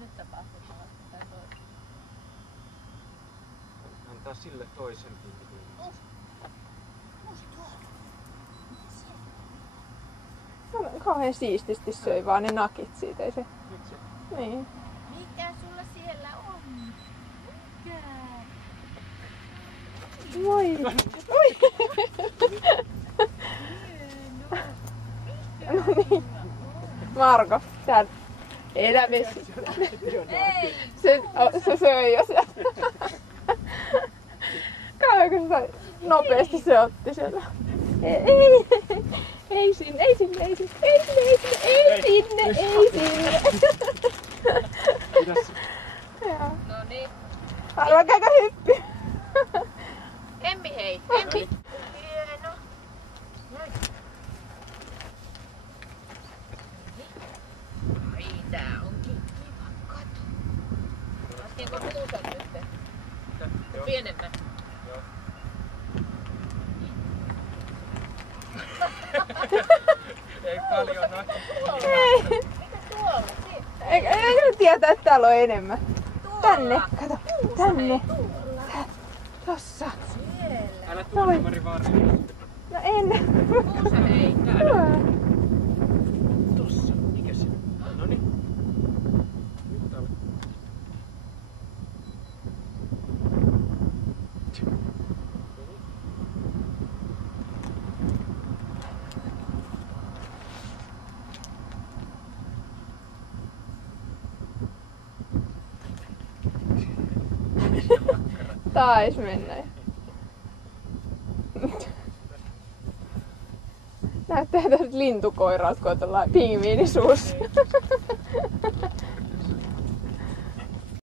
nyt tapahtuu tai toista? Antaa sille toisen pinkin. No, kauhean siististi söi vaan ne nakit siitä, ei se... Nyt se. Niin. Mikä sulla siellä on? Mikä? Voi! Oi! No niin. Marko, tää elävesi. Ei! Se söi jo sieltä. Kauanko se nopeasti se otti sieltä. Ei sinne, ei sinne, ei sinne, ei sinne, ei sinne, ei sinne. Pidä. Joo. No niin. Arvaa käykö hyppy. Emmi hei, Emmi! Hieno! Noin. Ai tää onkin kiva, kato. Laskenko kuusen nyt? Joo. Pienemmän. Joo. Ei paljon nakki. Ei. Mitä tuolla? Eikö ne tietää, että täällä on enemmän? Tuolla. Tänne, kato, tänne. Tuolla. Tossa. Siellä. Älä tuo Mari varsin. No en. Kuusa hei. Täällä. Tossa. Mikä se? Noniin. Nyt täällä. Tais mennä. Näyttää tästä lintukoiralta, kun on tuolla pingviini suussa.